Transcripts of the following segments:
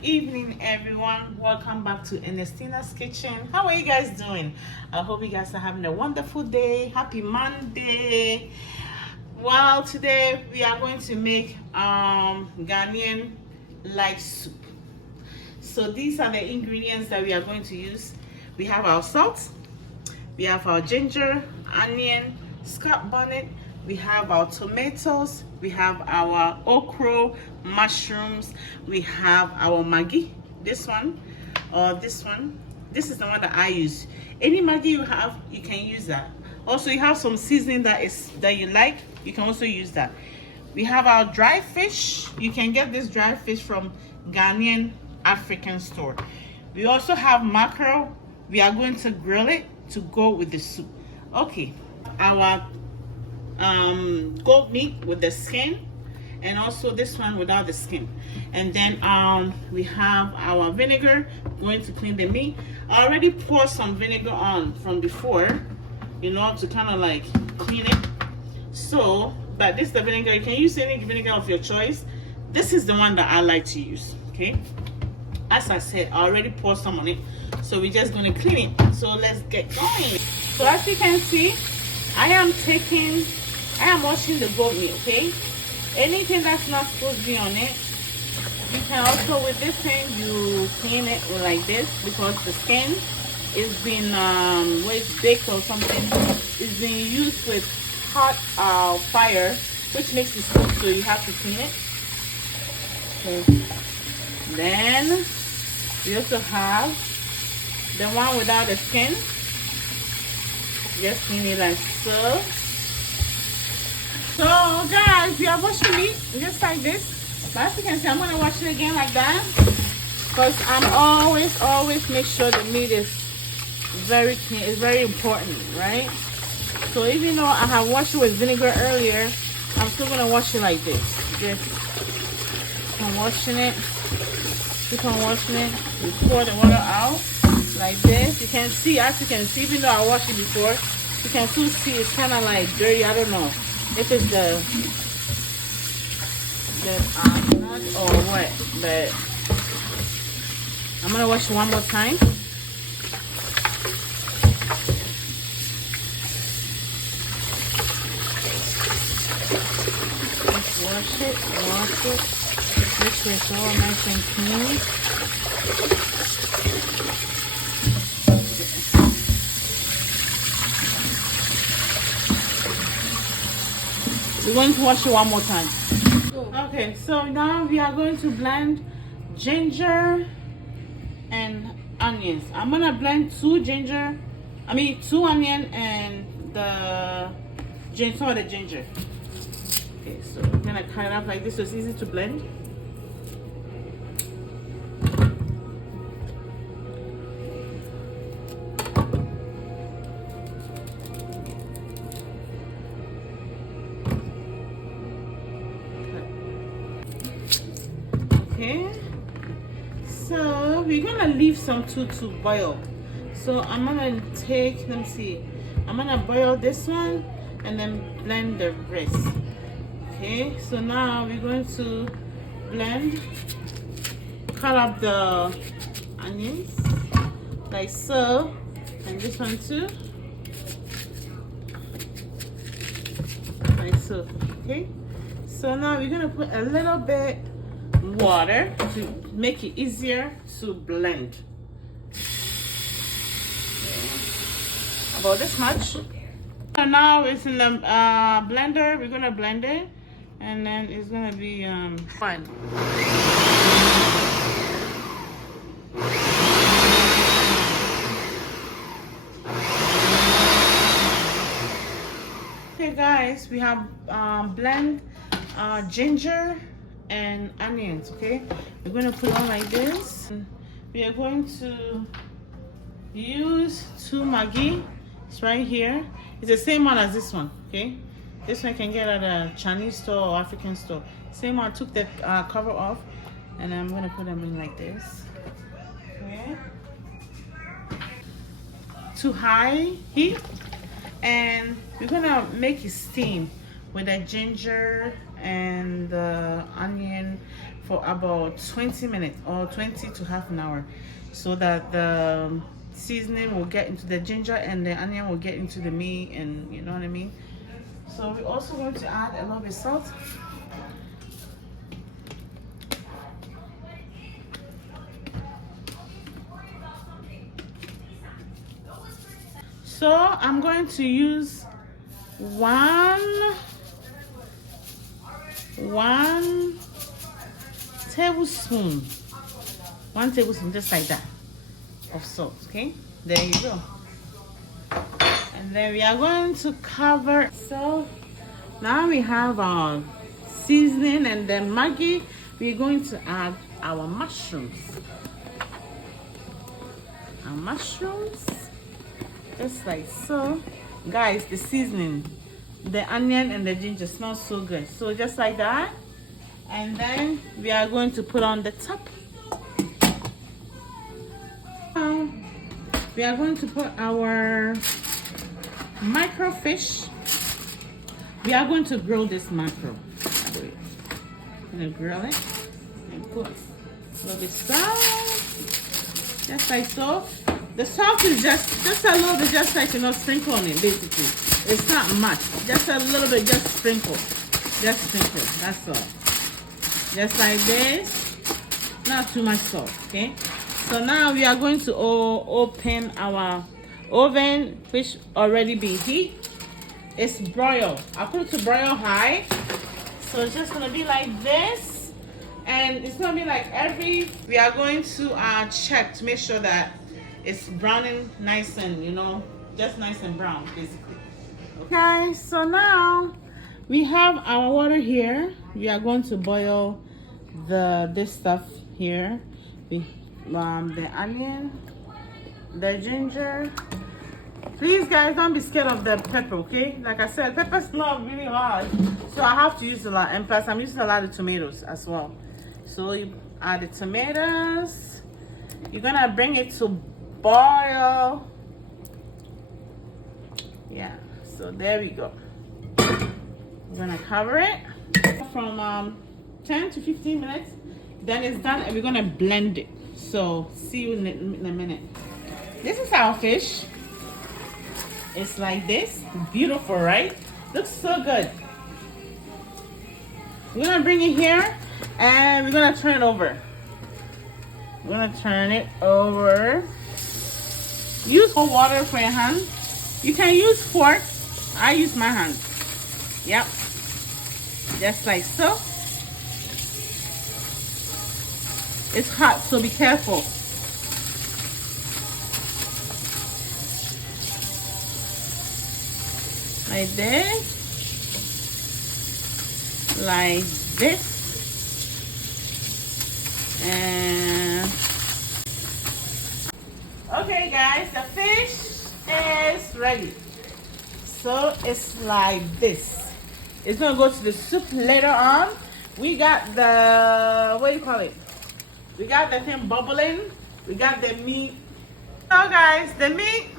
Good evening, everyone. Welcome back to Ernestina's Kitchen. How are you guys doing? I hope you guys are having a wonderful day. Happy Monday. Well, today we are going to make Ghanaian light soup. So these are the ingredients that we are going to use. We have our salt, we have our ginger, onion, scallop bonnet, we have our tomatoes, we have our okra, mushrooms, we have our maggi, this one or this one. This is the one that I use. Any maggi you have, you can use that. Also, you have some seasoning that you like, you can also use that. We have our dry fish. You can get this dry fish from Ghanaian African store. We also have mackerel. We are going to grill it to go with the soup. Okay, our goat meat with the skin, and also this one without the skin. And then we have our vinegar, going to clean the meat. I already poured some vinegar on from before, you know, to kind of like clean it. So, but this is the vinegar. You can use any vinegar of your choice. This is the one that I like to use. Okay, as I said, I already poured some on it, so we're just going to clean it. So let's get going. So as you can see, I am washing the goat meat. Okay, anything that's not supposed to be on it, you can also, with this thing, you clean it like this, because the skin is being when it's baked or something, is being used with hot fire, which makes it soup, so you have to clean it. Okay. Then we also have the one without the skin. Just clean it like so. So guys, we are washing meat just like this. But as you can see, I'm gonna wash it again like that, because I'm always make sure the meat is very clean. It's very important, right? So even though I have washed it with vinegar earlier, I'm still gonna wash it like this. Just keep on washing it. Keep on washing it. You pour the water out like this. You can see, as you can see, even though I washed it before, you can still see it's kind of like dirty. I don't know if it's the nut or what, but I'm gonna wash it one more time. Just wash it, make sure it's all nice and clean. We're going to wash it one more time. Okay, so now we are going to blend ginger and onions. I'm gonna blend two onion and some of the ginger. Okay, so I'm gonna cut it up like this so it's easy to blend. Okay, so we're gonna leave some to boil. So I'm gonna take, let me see, I'm gonna boil this one and then blend the rest. Okay, so now we're going to cut up the onions like so, and this one too, like so. Okay, so now we're gonna put a little bit water to make it easier to blend. About this much. So now it's in the blender. We're gonna blend it, and then it's gonna be fun. Okay guys, we have blend ginger and onions. Okay, we're going to put on like this. We are going to use two maggi. It's right here. It's the same one as this one. Okay, this one you can get at a Chinese store or African store. Same one. I took the cover off, and I'm going to put them in like this. Okay, to high heat, and we're gonna make it steam with the ginger and the onion for about 20 minutes or 20 to half an hour, so that the seasoning will get into the ginger and the onion will get into the meat, and you know what I mean. So we're also going to add a little bit of salt. So I'm going to use one tablespoon, just like that, of salt. Okay, there you go. And then we are going to cover. So now we have our seasoning and then Maggi. We're going to add our mushrooms. Just like so. Guys, the seasoning, the onion and the ginger smells so good. So just like that. And then we are going to put on the top. We are going to put our microfish. We are going to grill this mackerel. I'm going to grill it and put a little bit salt, just like so. The salt is just a little bit, just like, you know, sprinkle on it, basically. It's not much, just a little bit, just sprinkle, that's all. Just like this, not too much salt. Okay, so now we are going to open our oven, which already been heat. It's broil. I put it to broil high, so it's just gonna be like this, and it's gonna be like we are going to check to make sure that it's browning nice and, you know, just nice and brown, basically. Okay, so now we have our water here. We are going to boil this stuff here. The onion, the ginger. Please, guys, don't be scared of the pepper, okay? Like I said, pepper smells really hard, so I have to use a lot. And plus, I'm using a lot of tomatoes as well. So you add the tomatoes. You're gonna bring it to boil. Yeah, so there we go. We're gonna cover it from 10 to 15 minutes. Then it's done, and we're gonna blend it. So see you in a minute. This is our fish. It's like this. Beautiful, right? Looks so good. We're gonna bring it here and we're gonna turn it over. We're gonna turn it over. Use cold water for your hand. You can use fork. I use my hand. Yep. Just like so. It's hot, so be careful. Like this. Like this. And okay, guys, the fish is ready. So it's like this. It's gonna go to the soup later on. We got the, what do you call it? We got the thing bubbling. We got the meat. So guys, the meat,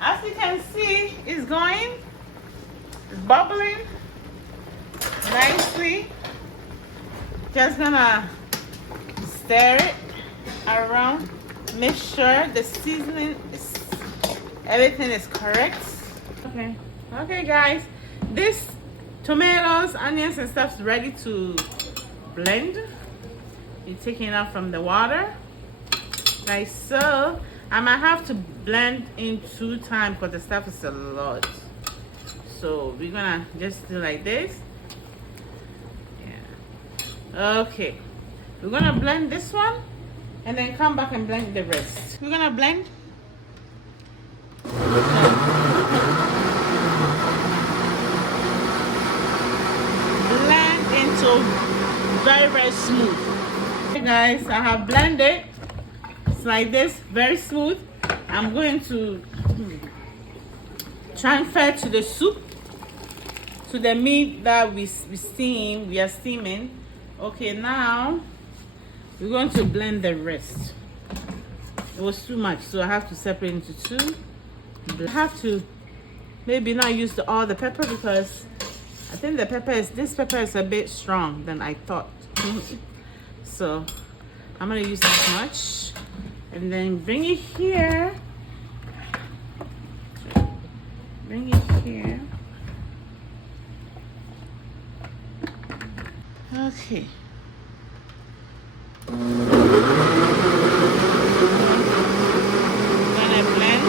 as you can see, is going. It's bubbling nicely. Just gonna stir it around. Make sure the seasoning is, everything is correct. Okay. Okay, guys. This tomatoes, onions, and stuff's ready to blend. You're taking it out from the water, like so. I might have to blend in 2 times because the stuff is a lot. So we're gonna just do like this. Yeah. Okay. We're gonna blend this one and then come back and blend the rest. We're gonna blend. Blend into very, very smooth. Okay, guys, I have blended. It's like this, very smooth. I'm going to transfer to the soup, to the meat that we are steaming. Okay, now we're going to blend the rest. It was too much, so I have to separate into 2. I have to maybe not use all the pepper because I think this pepper is a bit strong than I thought. So I'm gonna use this much, and then bring it here. Bring it here. Okay. Gonna blend.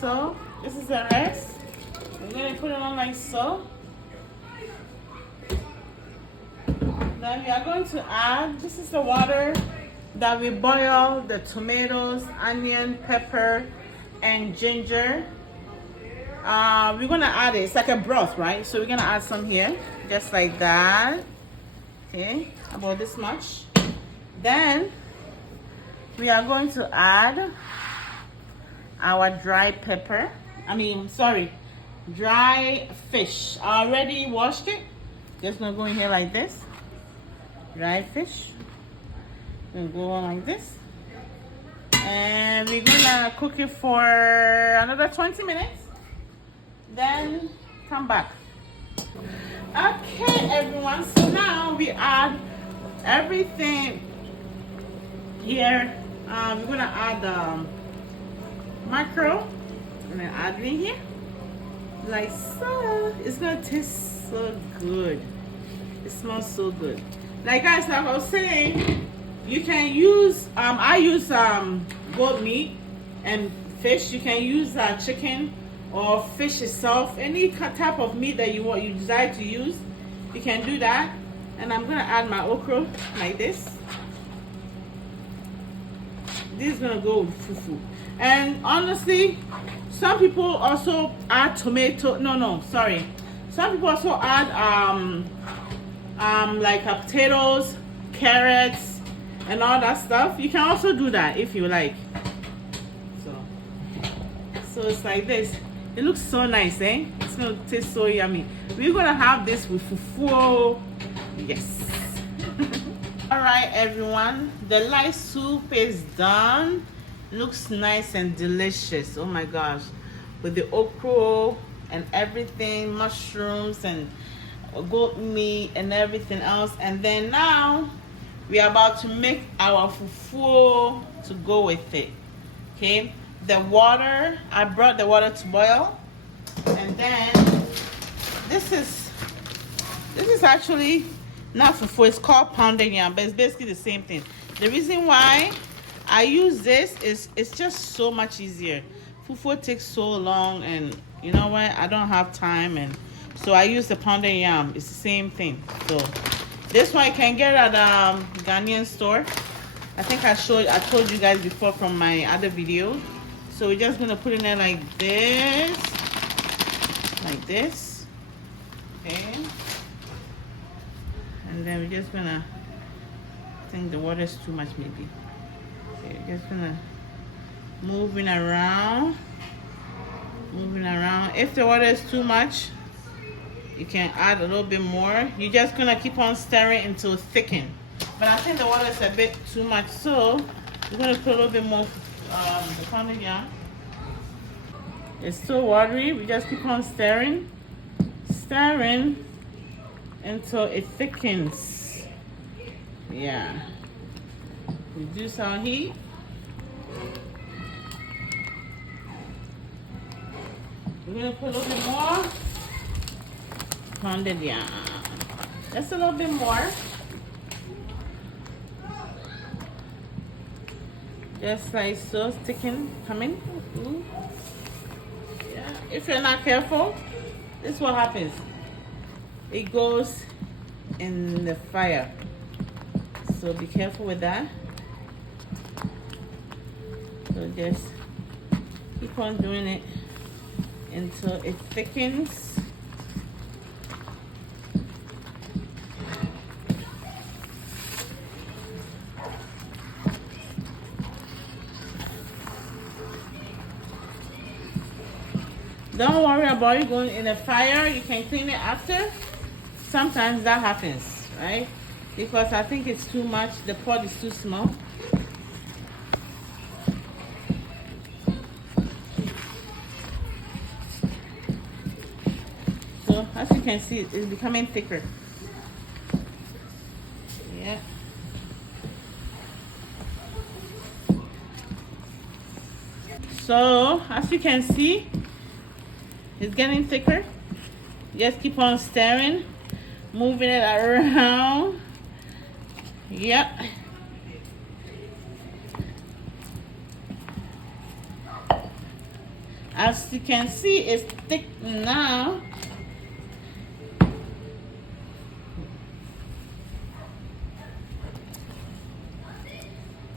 So this is the rest. We're gonna put it on like so. Then we are going to add, this is the water that we boil the tomatoes, onion, pepper, and ginger. We're gonna add it. It's like a broth, right? So we're gonna add some here, just like that. Okay, about this much. Then we are going to add our dry pepper. Dry fish. I already washed it. Just gonna go in here like this. Dry fish. Gonna go on like this. And we're gonna cook it for another 20 minutes. Then come back. Okay, everyone. So now we add everything here. We're gonna add mackerel. I'm gonna add it in here. Like so. It's gonna taste so good. It smells so good. Like guys, like I was saying, you can use I use goat meat and fish. You can use chicken or fish itself, any type of meat that you desire to use, you can do that. And I'm gonna add my okra like this. This is gonna go with fufu. And honestly, some people also add tomato. Some people also add like potatoes, carrots, and all that stuff. You can also do that if you like. So it's like this. It looks so nice, eh? It's gonna taste so yummy. We're gonna have this with fufu. Yes. All right, everyone. The light soup is done. Looks nice and delicious. Oh my gosh, with the okra and everything, mushrooms and goat meat and everything else. And then now we are about to make our fufu to go with it. Okay, the water, I brought the water to boil. And then this is actually not fufu, it's called pounded yam, but it's basically the same thing. The reason why I use this is it's just so much easier. Fufu takes so long, and you know what, I don't have time, and so I use the pounded yam. It's the same thing. So this one I can get at Ghanaian store. I think I told you guys before from my other video. So we're just gonna put in there like this, okay. And then we're just gonna, I think the water is too much maybe. Okay, we're just gonna moving around. If the water is too much, you can add a little bit more. You're just gonna keep on stirring until it thickens. But I think the water is a bit too much, so we're gonna put a little bit more the pounded yam. It's still watery. We just keep on stirring until it thickens. Yeah. Reduce our heat. We're gonna put a little bit more pounded yam. Just a little bit more. Just like so, sticking, coming. Ooh. Yeah. If you're not careful, this is what happens. It goes in the fire. So be careful with that. So just keep on doing it until it thickens. Don't worry about it going in the fire. You can clean it after. Sometimes that happens, right? Because I think it's too much. The pot is too small. So as you can see, it's becoming thicker. Yeah. So as you can see, it's getting thicker. Just keep on stirring, moving it around. Yep. As you can see, it's thick now.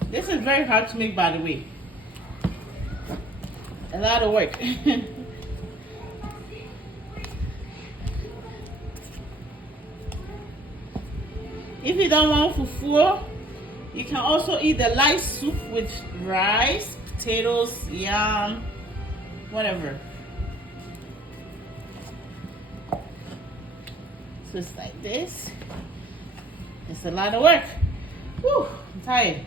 This is very hard to make, by the way. A lot of work. If you don't want fufu, you can also eat the light soup with rice, potatoes, yam, whatever. So it's like this. It's a lot of work. Whew, I'm tired.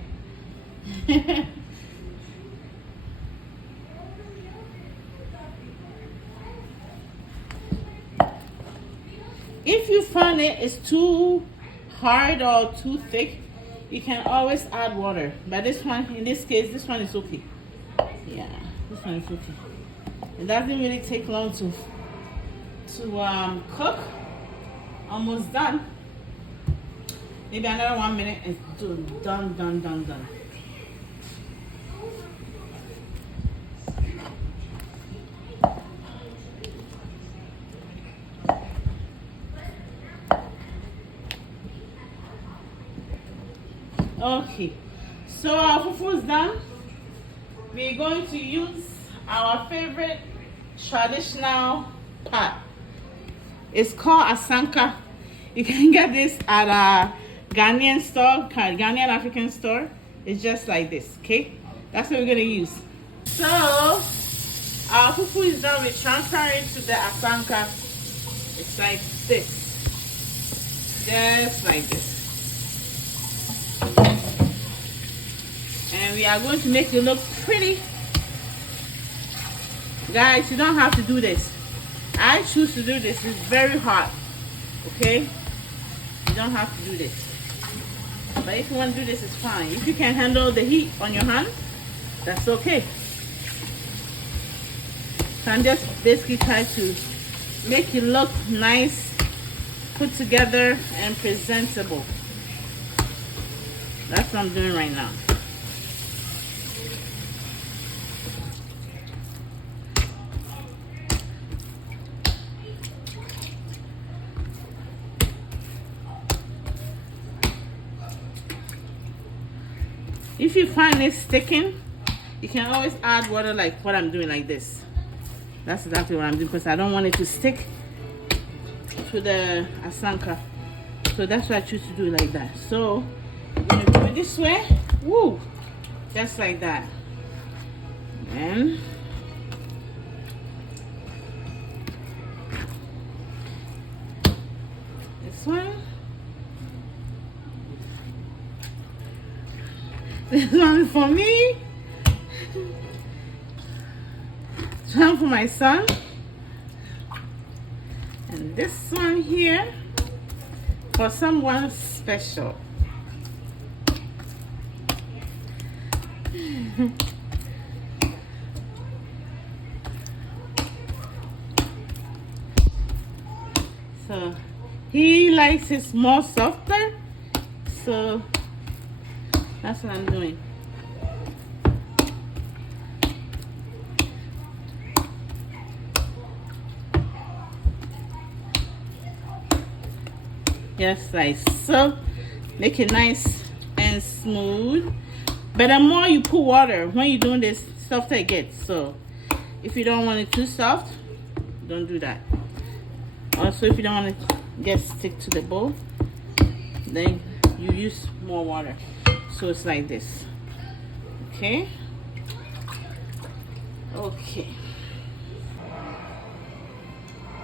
If you find it is too hard or too thick, you can always add water. But this one, in this case, this one is okay. Yeah, this one is okay. It doesn't really take long to cook. Almost done. Maybe another 1 minute and done. Okay, so our fufu is done. We're going to use our favorite traditional pot. It's called asanka. You can get this at a Ghanaian store, Ghanaian African store. It's just like this, okay? That's what we're gonna use. So our fufu is done. We transfer it to the asanka. It's like this, just like this. And we are going to make it look pretty. Guys, you don't have to do this. I choose to do this. It's very hot. Okay? You don't have to do this. But if you want to do this, it's fine. If you can handle the heat on your hand, that's okay. So I'm just basically trying to make it look nice, put together, and presentable. That's what I'm doing right now. If you find it sticking, you can always add water like what I'm doing, like this. That's exactly what I'm doing because I don't want it to stick to the asanka. So that's why I choose to do it like that. So I'm gonna do it this way. Woo! Just like that. And this one. This one for me. This one for my son. And this one here for someone special. So he likes it more softer. So that's what I'm doing. Just like so. Make it nice and smooth. But the more you put water, when you're doing this, softer it gets. So if you don't want it too soft, don't do that. Also, if you don't want it to get stick to the bowl, then you use more water. So it's like this. Okay. Okay.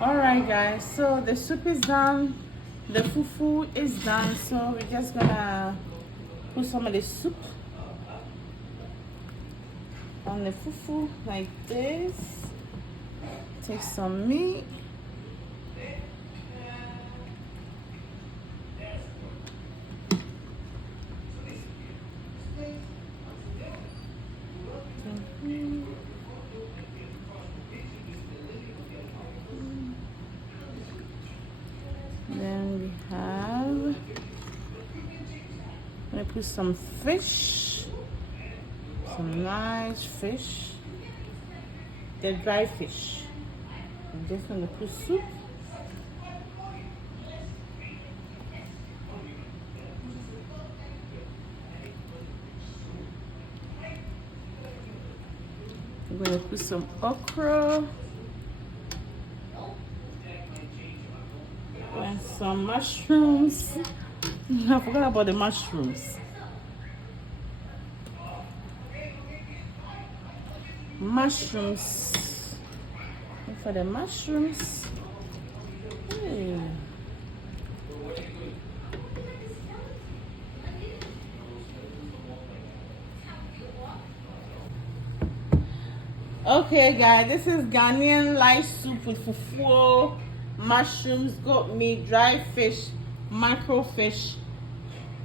Alright guys, so the soup is done. The fufu is done. So we're just gonna put some of the soup on the fufu like this. Take some meat. And we have, I'm gonna put some fish, some nice fish, the dry fish. I'm just gonna put soup. I'm gonna put some okra and some mushrooms. I forgot about the mushrooms. Mushrooms. Look for the mushrooms. Hey. Okay guys, this is Ghanaian light soup with fufu, mushrooms, goat meat, dry fish, microfish.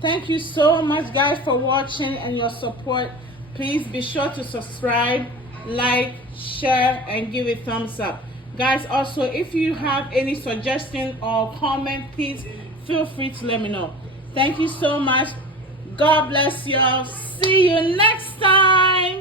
Thank you so much guys for watching and your support. Please be sure to subscribe, like, share, and give it thumbs up. Guys, also if you have any suggestion or comment, please feel free to let me know. Thank you so much. God bless y'all. See you next time.